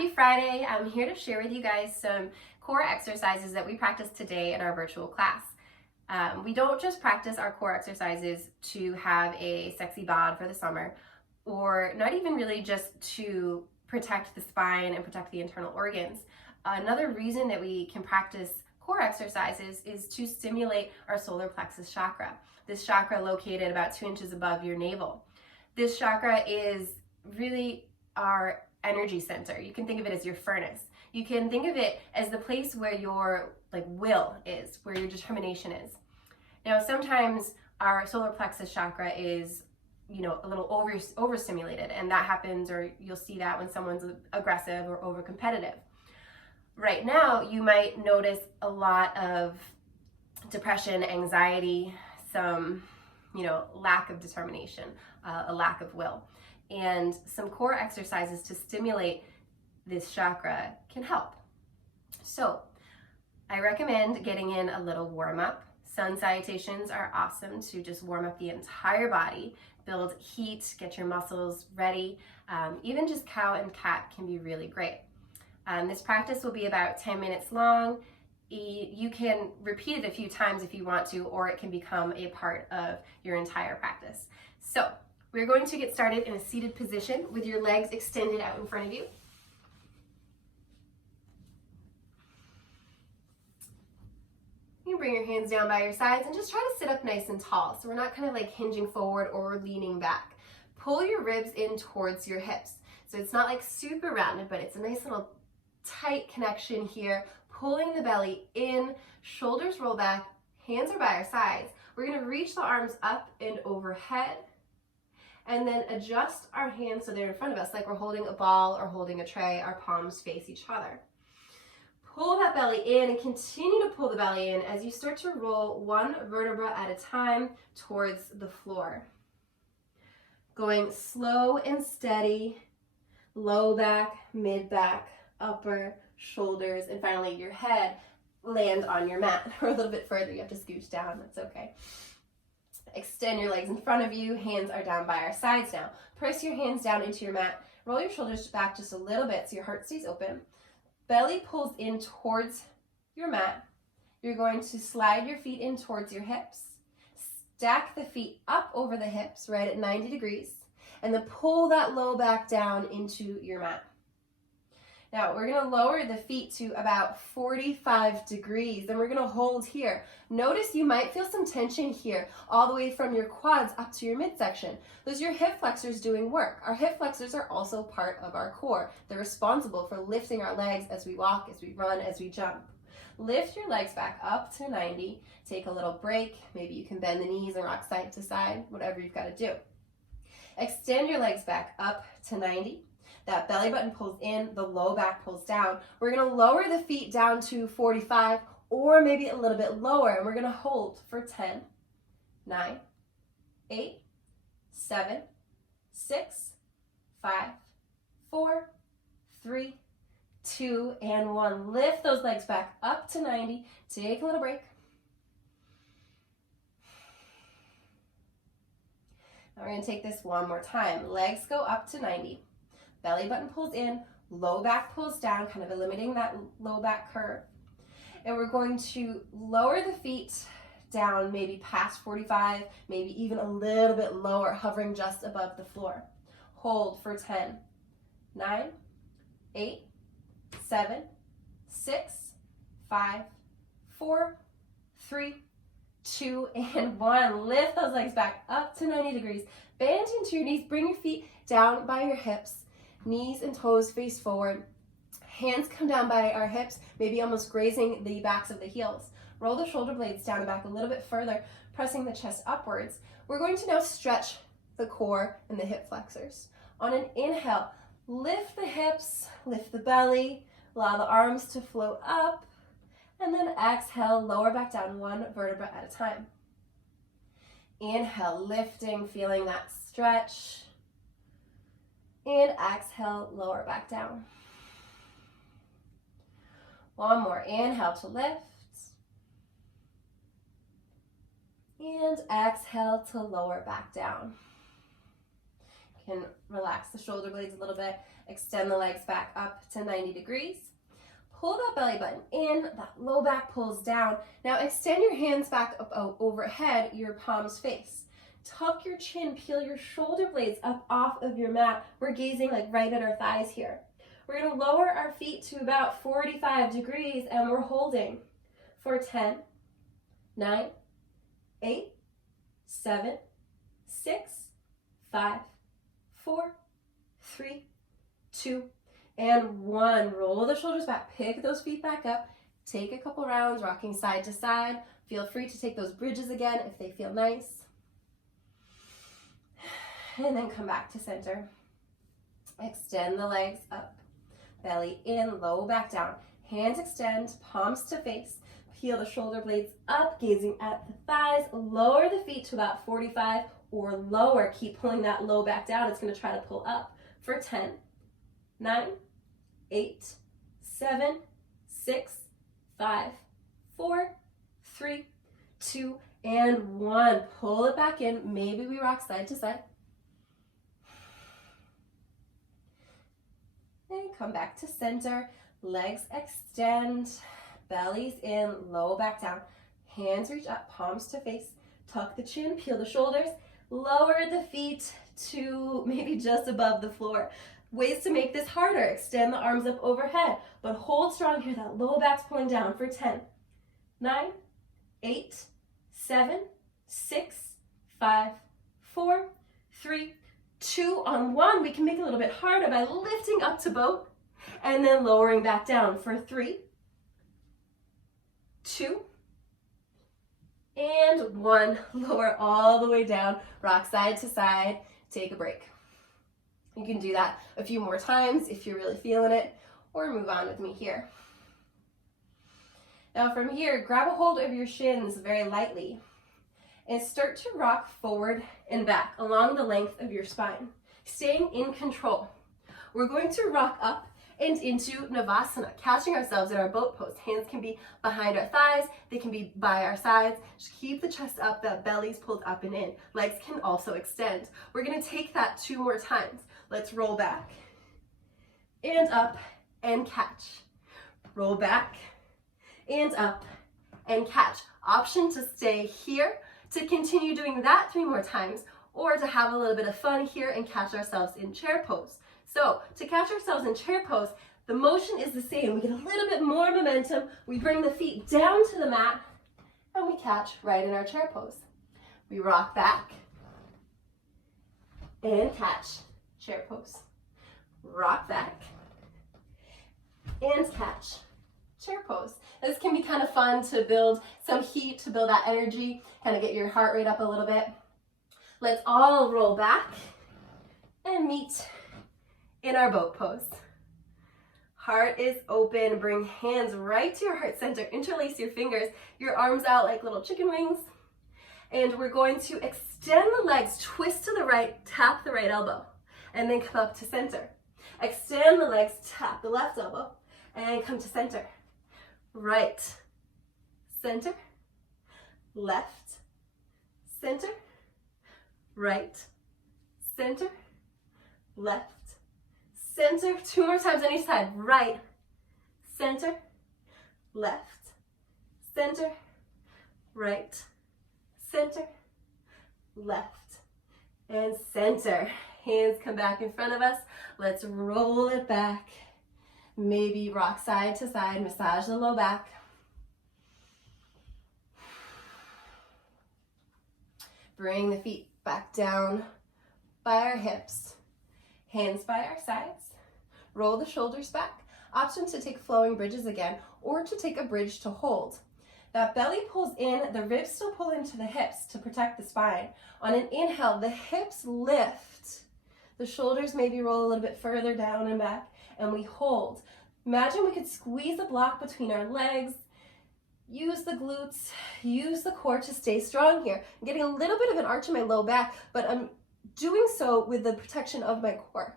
Happy Friday. I'm here to share with you guys some core exercises that we practiced today in our virtual class. We don't just practice our core exercises to have a sexy bod for the summer, or not even really just to protect the spine and protect the internal organs. Another reason that we can practice core exercises is to stimulate our solar plexus chakra. This chakra located about 2 inches above your navel. This chakra is really our energy center. You can think of it as your furnace. You can think of it as the place where your will is, where your determination is. Now, sometimes our solar plexus chakra is, a little overstimulated, and that happens, or you'll see that when someone's aggressive or over competitive. Right now, you might notice a lot of depression, anxiety, some, lack of determination, a lack of will. And some core exercises to stimulate this chakra can help. So I recommend getting in a little warm-up. Sun salutations are awesome to just warm up the entire body, build heat, get your muscles ready. Even just cow and cat can be really great. This practice will be about 10 minutes long. You can repeat it a few times if you want to, or it can become a part of your entire practice. So we're going to get started in a seated position with your legs extended out in front of you. You bring your hands down by your sides and just try to sit up nice and tall. So we're not kind of like hinging forward or leaning back. Pull your ribs in towards your hips. So it's not like super rounded, but it's a nice little tight connection here. Pulling the belly in, shoulders roll back, hands are by our sides. We're going to reach the arms up and overhead, and then adjust our hands so they're in front of us, like we're holding a ball or holding a tray. Our palms face each other. Pull that belly in and continue to pull the belly in as you start to roll one vertebra at a time towards the floor. Going slow and steady, low back, mid back, upper, shoulders, and finally your head land on your mat. Or a little bit further, you have to scooch down, that's okay. Extend your legs in front of you, hands are down by our sides now. Press your hands down into your mat, roll your shoulders back just a little bit so your heart stays open. Belly pulls in towards your mat. You're going to slide your feet in towards your hips. Stack the feet up over the hips right at 90 degrees, and then pull that low back down into your mat. Now we're going to lower the feet to about 45 degrees, and we're going to hold here. Notice you might feel some tension here, all the way from your quads up to your midsection. Those are your hip flexors doing work. Our hip flexors are also part of our core. They're responsible for lifting our legs as we walk, as we run, as we jump. Lift your legs back up to 90. Take a little break. Maybe you can bend the knees and rock side to side, whatever you've got to do. Extend your legs back up to 90. That belly button pulls in, the low back pulls down. We're going to lower the feet down to 45 or maybe a little bit lower, and we're going to hold for 10, 9, 8, 7, 6, 5, 4, 3, 2, and 1. Lift those legs back up to 90. Take a little break. Now we're going to take this one more time. Legs go up to 90. Belly button pulls in, low back pulls down, kind of eliminating that low back curve. And we're going to lower the feet down maybe past 45, maybe even a little bit lower, hovering just above the floor. Hold for 10, 9, 8, 7, 6, 5, 4, 3, 2, and 1. Lift those legs back up to 90 degrees. Bend into your knees. Bring your feet down by your hips. Knees and toes face forward. Hands come down by our hips, maybe almost grazing the backs of the heels. Roll the shoulder blades down and back a little bit further, pressing the chest upwards. We're going to now stretch the core and the hip flexors. On an inhale, lift the hips, lift the belly, allow the arms to float up, and then exhale, lower back down one vertebra at a time. Inhale, lifting, feeling that stretch. And exhale, lower back down. One more. Inhale to lift. And exhale to lower back down. can relax the shoulder blades a little bit, extend the legs back up to 90 degrees. Pull that belly button in, that low back pulls down. Now extend your hands back up overhead, your palms face. Tuck your chin, peel your shoulder blades up off of your mat. We're gazing like right at our thighs here. We're gonna lower our feet to about 45 degrees and we're holding for 10, 9, 8, 7, 6, 5, 4, 3, 2, and 1. Roll the shoulders back, pick those feet back up, take a couple rounds, rocking side to side. Feel free to take those bridges again if they feel nice. And then come back to center. Extend the legs up, belly in, low back down. Hands extend, palms to face. Peel the shoulder blades up, gazing at the thighs. Lower the feet to about 45 or lower. Keep pulling that low back down. It's going to try to pull up for 10, 9, 8, 7, 6, 5, 4, 3, 2, and 1. Pull it back in. Maybe we rock side to side. And come back to center. Legs extend, bellies in, low back down. Hands reach up, palms to face. Tuck the chin, peel the shoulders. Lower the feet to maybe just above the floor. Ways to make this harder. Extend the arms up overhead, but hold strong here. That low back's pulling down for 10, 9, 8, 7, 6, 5, 4, 3, 2, on 1. We can make it a little bit harder by lifting up to boat and then lowering back down for 3, 2, and 1. Lower all the way down, rock side to side, take a break. You can do that a few more times if you're really feeling it, or move on with me here. Now from here, grab a hold of your shins very lightly and start to rock forward and back along the length of your spine, staying in control. We're going to rock up and into Navasana, catching ourselves in our boat pose. Hands can be behind our thighs, they can be by our sides. Just keep the chest up, the belly's pulled up and in. Legs can also extend. We're gonna take that 2 more times. Let's roll back and up and catch. Roll back and up and catch. Option to stay here, to continue doing that 3 more times, or to have a little bit of fun here and catch ourselves in chair pose. So to catch ourselves in chair pose, the motion is the same. We get a little bit more momentum. We bring the feet down to the mat and we catch right in our chair pose. We rock back and catch, chair pose. Rock back and catch, chair pose. This can be kind of fun to build some heat, to build that energy, kind of get your heart rate up a little bit. Let's all roll back and meet in our boat pose. Heart is open. Bring hands right to your heart center. Interlace your fingers, your arms out like little chicken wings. And we're going to extend the legs, twist to the right, tap the right elbow, and then come up to center. Extend the legs, tap the left elbow, and come to center. Right, center, left, center, right, center, left, center. 2 more times on each side. Right, center, left, center, right, center, left, and center. Hands come back in front of us. Let's roll it back. Maybe rock side to side, massage the low back. Bring the feet back down by our hips. Hands by our sides. Roll the shoulders back. Option to take flowing bridges again, or to take a bridge to hold. That belly pulls in, the ribs still pull into the hips to protect the spine. On an inhale, the hips lift. The shoulders maybe roll a little bit further down and back, and we hold. Imagine we could squeeze a block between our legs. Use the glutes, use the core to stay strong here. I'm getting a little bit of an arch in my low back, but I'm doing so with the protection of my core.